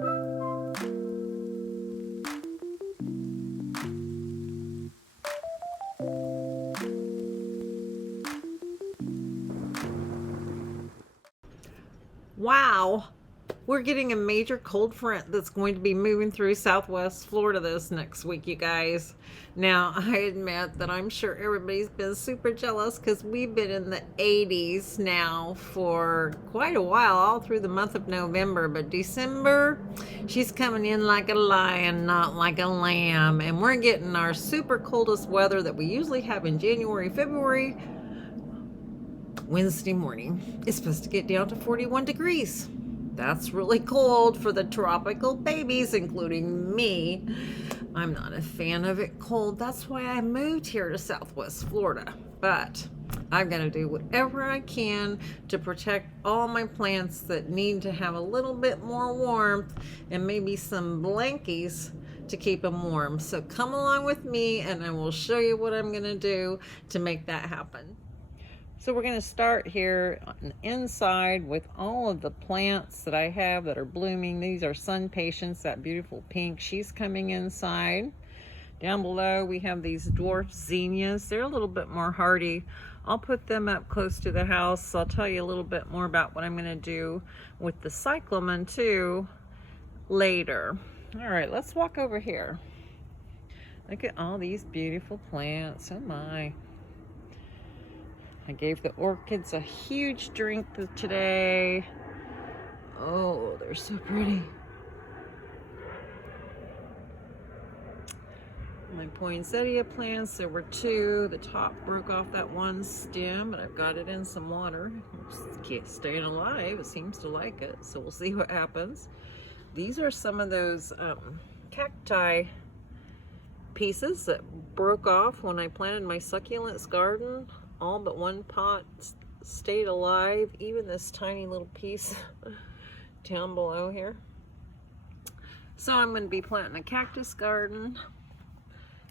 Wow, we're getting a major cold front that's going to be moving through Southwest Florida this next week, you guys. Now, I admit that I'm sure everybody's been super jealous because we've been in the 80s now for quite a while, all through the month of November. But December, she's coming in like a lion, not like a lamb. And we're getting our super coldest weather that we usually have in January, February. Wednesday morning, it's supposed to get down to 41 degrees. That's really cold for the tropical babies, including me. I'm not a fan of it cold. That's why I moved here to Southwest Florida. But I'm going to do whatever I can to protect all my plants that need to have a little bit more warmth and maybe some blankies to keep them warm. So come along with me and I will show you what I'm going to do to make that happen. So we're going to start here inside with all of the plants that I have that are blooming. These are sun patience, that beautiful pink. She's coming inside. Down below we have these dwarf zinnias. They're a little bit more hardy. I'll put them up close to the house. I'll tell you a little bit more about what I'm going to do with the cyclamen too later. All right, let's walk over here. Look at all these beautiful plants. Oh my. I gave the orchids a huge drink today. Oh, they're so pretty. My poinsettia plants, there were two. The top broke off that one stem, but I've got it in some water. It's staying alive. It seems to like it, so we'll see what happens. These are some of those cacti pieces that broke off when I planted my succulents garden. All but one pot stayed alive, even this tiny little piece down below here. So I'm going to be planting a cactus garden.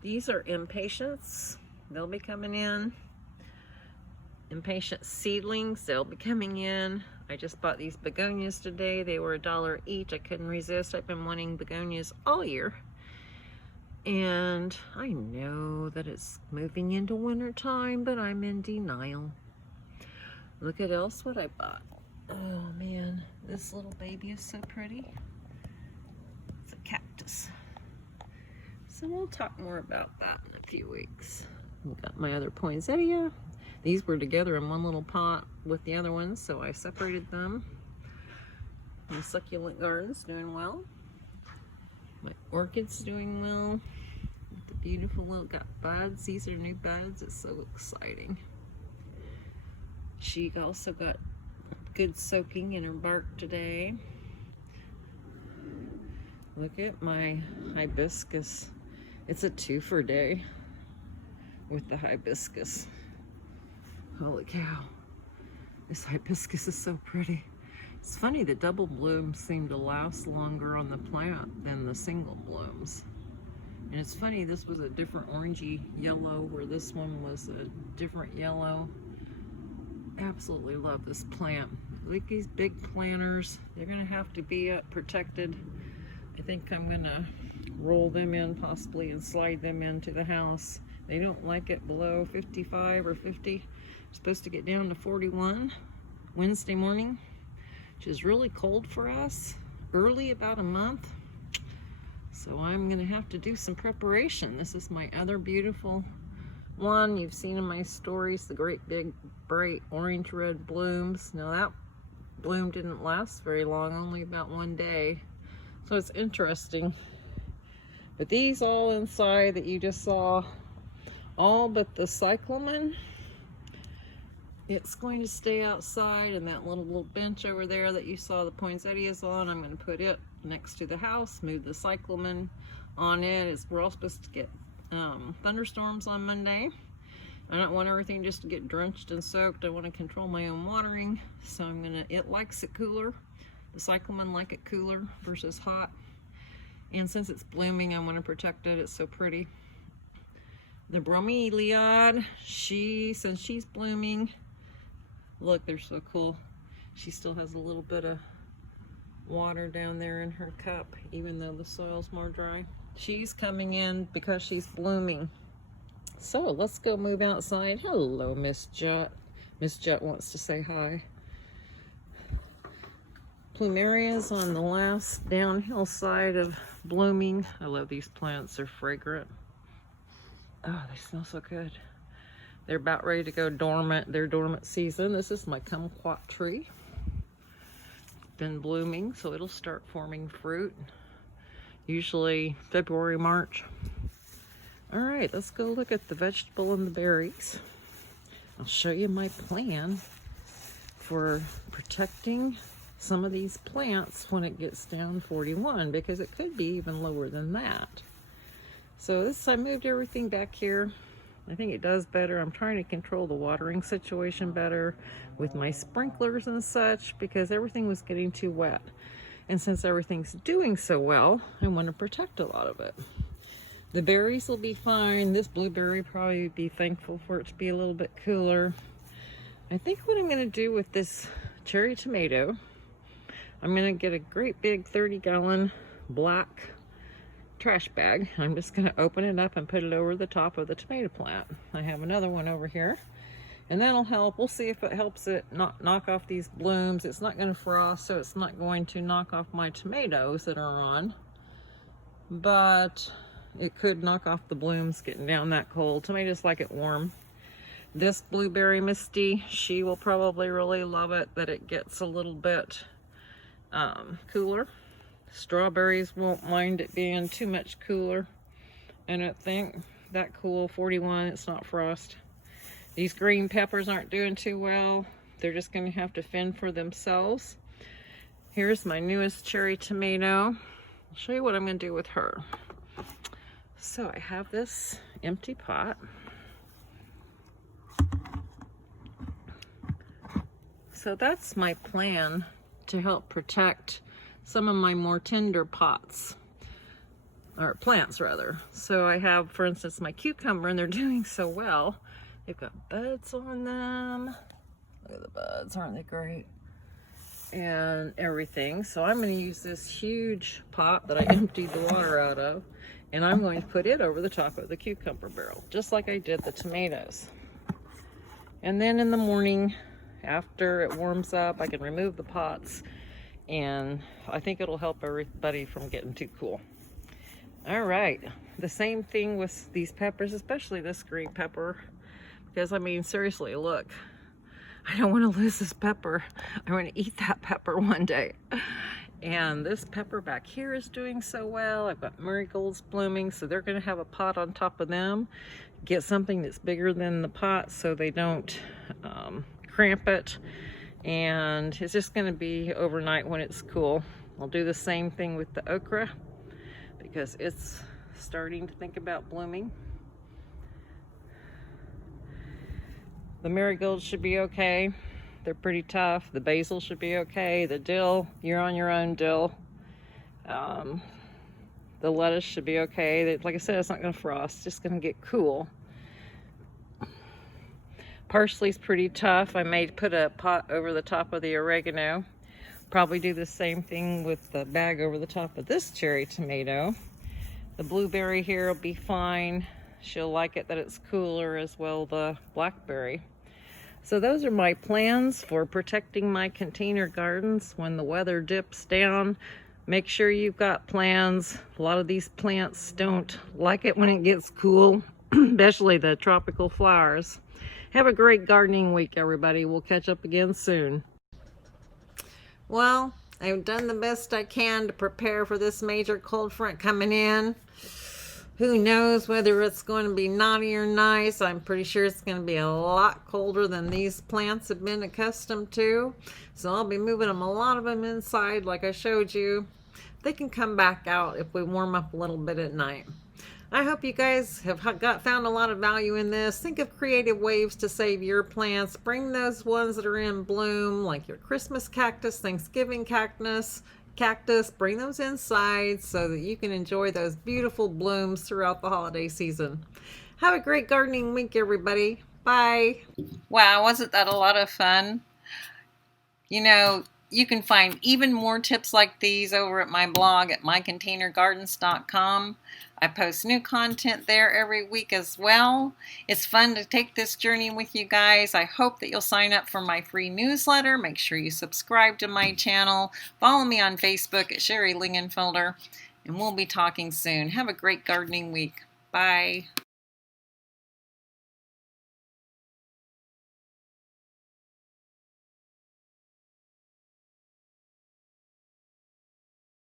These are impatiens. They'll be coming in. Impatient seedlings, they'll be coming in. I just bought these begonias today. They were $1 each. I couldn't resist. I've been wanting begonias all year. And I know that it's moving into winter time, but I'm in denial. Look at else what I bought. Oh man, this little baby is so pretty. It's a cactus. So we'll talk more about that in a few weeks. I've got my other poinsettia. These were together in one little pot with the other ones, so I separated them. My succulent garden's doing well. My orchid's doing well. The beautiful little got buds. These are new buds. It's so exciting. She also got good soaking in her bark today. Look at my hibiscus. It's a 2-for day with the hibiscus. Holy cow. This hibiscus is so pretty. It's funny, the double blooms seem to last longer on the plant than the single blooms. And it's funny, this was a different orangey yellow where this one was a different yellow. Absolutely love this plant. Look at these big planters. They're gonna have to be protected. I think I'm gonna roll them in possibly and slide them into the house. They don't like it below 55 or 50. It's supposed to get down to 41 Wednesday morning, which is really cold for us, early about a month. So I'm gonna have to do some preparation. This is my other beautiful one. You've seen in my stories, the great big bright orange red blooms. Now that bloom didn't last very long, only about 1 day. So it's interesting. But these all inside that you just saw, all but the cyclamen, it's going to stay outside, and that little bench over there that you saw the poinsettias on, I'm going to put it next to the house, move the cyclamen on it. We're all supposed to get thunderstorms on Monday. I don't want everything just to get drenched and soaked. I want to control my own watering, so it likes it cooler. The cyclamen like it cooler versus hot. And since it's blooming, I want to protect it. It's so pretty. The bromeliad, since she's blooming, look, they're so cool. She still has a little bit of water down there in her cup, even though the soil's more dry. She's coming in because she's blooming. So let's go move outside. Hello, Miss Jet. Miss Jet wants to say hi. Plumeria's on the last downhill side of blooming. I love these plants. They're fragrant. Oh, they smell so good. They're about ready to go dormant. Their dormant season. This is my kumquat tree. Been blooming, so it'll start forming fruit. Usually February, March. All right, let's go look at the vegetable and the berries. I'll show you my plan for protecting some of these plants when it gets down 41, because it could be even lower than that. So this, I moved everything back here. I think it does better. I'm trying to control the watering situation better with my sprinklers and such, because everything was getting too wet. And since everything's doing so well, I want to protect a lot of it. The berries will be fine. This blueberry probably be thankful for it to be a little bit cooler. I think what I'm going to do with this cherry tomato, I'm going to get a great big 30-gallon black trash bag. I'm just going to open it up and put it over the top of the tomato plant. I have another one over here, and that'll help. We'll see if it helps it not knock off these blooms. It's not going to frost, so it's not going to knock off my tomatoes that are on, but it could knock off the blooms getting down that cold. Tomatoes like it warm. This blueberry Misty, she will probably really love it that it gets a little bit cooler. Strawberries won't mind it being too much cooler. I don't think that cool. 41, it's not frost. These green peppers aren't doing too well. They're just going to have to fend for themselves. Here's my newest cherry tomato. I'll show you what I'm going to do with her. So I have this empty pot. So that's my plan to help protect some of my more tender pots, or plants rather. So I have, for instance, my cucumber, and they're doing so well. They've got buds on them. Look at the buds, aren't they great? And everything. So I'm going to use this huge pot that I emptied the water out of, and I'm going to put it over the top of the cucumber barrel, just like I did the tomatoes. And then in the morning, after it warms up, I can remove the pots, and I think it'll help everybody from getting too cool. All right, the same thing with these peppers, especially this green pepper, because I mean, seriously, look, I don't want to lose this pepper. I want to eat that pepper one day. And this pepper back here is doing so well. I've got marigolds blooming, so they're going to have a pot on top of them. Get something that's bigger than the pot so they don't cramp it. And it's just going to be overnight when it's cool. I'll do the same thing with the okra because it's starting to think about blooming. The marigolds should be okay. They're pretty tough. The basil should be okay. The dill, you're on your own, dill. The lettuce should be okay. Like I said, it's not going to frost. It's just going to get cool. Parsley's pretty tough. I may put a pot over the top of the oregano. Probably do the same thing with the bag over the top of this cherry tomato. The blueberry here will be fine. She'll like it that it's cooler, as well the blackberry. So those are my plans for protecting my container gardens when the weather dips down. Make sure you've got plans. A lot of these plants don't like it when it gets cool, especially the tropical flowers. Have a great gardening week, everybody. We'll catch up again soon. Well, I've done the best I can to prepare for this major cold front coming in. Who knows whether it's going to be naughty or nice. I'm pretty sure it's going to be a lot colder than these plants have been accustomed to. So I'll be moving them, a lot of them inside like I showed you. They can come back out if we warm up a little bit at night. I hope you guys have found a lot of value in this. Think of creative ways to save your plants. Bring those ones that are in bloom, like your Christmas cactus, Thanksgiving cactus. Bring those inside so that you can enjoy those beautiful blooms throughout the holiday season. Have a great gardening week, everybody. Bye. Wow, wasn't that a lot of fun? You know, You can find even more tips like these over at my blog at mycontainergardens.com. I post new content there every week as well. It's fun to take this journey with you guys. I hope that you'll sign up for my free newsletter. Make sure you subscribe to my channel. Follow me on Facebook at Sherry Lingenfelder, and we'll be talking soon. Have a great gardening week. Bye.